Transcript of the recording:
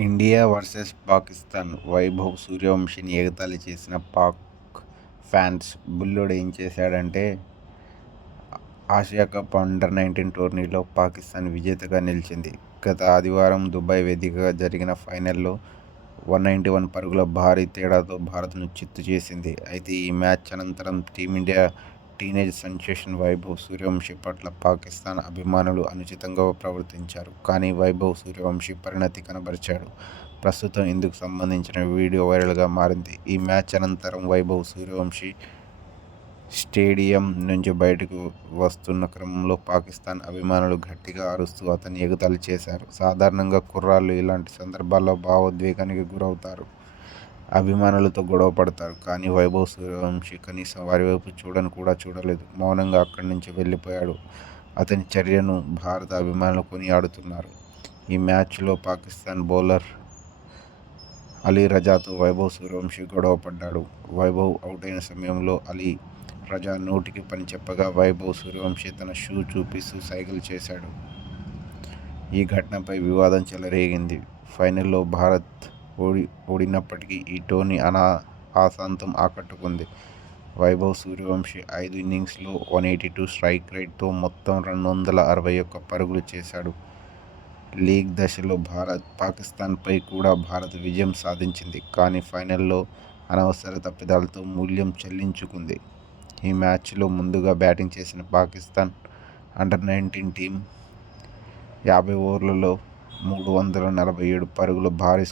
India versus Pakistan. Vaibhav సూర్యవంశిని ఎగతాళి చేసిన పాక్ ఫ్యాన్స్. బుల్లోడు ఏం చేశాడంటే, ఆసియా కప్ అండర్-19 టోర్నీలో పాకిస్తాన్ విజేతగా నిలిచింది. గత ఆదివారం దుబాయ్ వేదికగా జరిగిన ఫైనల్లో 191 పరుగుల భారీ తేడాతో భారత్ను చిత్తు చేసింది. అయితే ఈ మ్యాచ్ అనంతరం team India teenage sensation Vaibhav Suryavanshi పట్ల పాకిస్తాన్ అభిమానులు అనుచితంగా ప్రవర్తించారు. కానీ వైభవ్ సూర్యవంశి పరిణతి కనబరిచాడు. ప్రస్తుతం ఇందుకు సంబంధించిన వీడియో వైరల్గా మారింది. ఈ మ్యాచ్ అనంతరం వైభవ్ సూర్యవంశి స్టేడియం నుంచి బయటకు వస్తున్న క్రమంలో పాకిస్తాన్ అభిమానులు గట్టిగా అరుస్తూ అతన్ని ఎగతాళి చేశారు. సాధారణంగా కుర్రాళ్లు ఇలాంటి సందర్భాల్లో భావోద్వేగానికి గురవుతారు, అభిమానులతో గొడవ పడతారు. కానీ వైభవ్ సూర్యవంశి కనీసం వారి వైపు చూడను కూడా చూడలేదు. మౌనంగా అక్కడి నుంచి వెళ్లిపోయాడు. అతని చర్యను భారత అభిమానులు కొనియాడుతున్నారు. ఈ మ్యాచ్లో పాకిస్తాన్ బౌలర్ అలీ రజాతో వైభవ్ సూర్యవంశి గొడవ పడ్డాడు. వైభవ్ అవుటైన సమయంలో అలీ రజా నోటికి పని చెప్పగా వైభవ్ సూర్యవంశి తన షూ చూపిస్తూ సైగలు చేశాడు. ఈ ఘటనపై వివాదం చెలరేగింది. ఫైనల్లో భారత్ ఓడినప్పటికీ ఈ టోర్నీ ఆసాంతం ఆకట్టుకుంది. వైభవ్ సూర్యవంశి 5 ఇన్నింగ్స్ల్లో 182 స్ట్రైక్ రేట్తో మొత్తం 261 పరుగులు చేశాడు. లీగ్ దశలో పాకిస్తాన్పై కూడా భారత్ విజయం సాధించింది. కానీ ఫైనల్లో అనవసర తప్పిదాలతో మూల్యం చెల్లించుకుంది. ఈ మ్యాచ్లో ముందుగా బ్యాటింగ్ చేసిన పాకిస్తాన్ అండర్-19 టీం 50 ఓవర్లలో 347 పరుగుల భారీ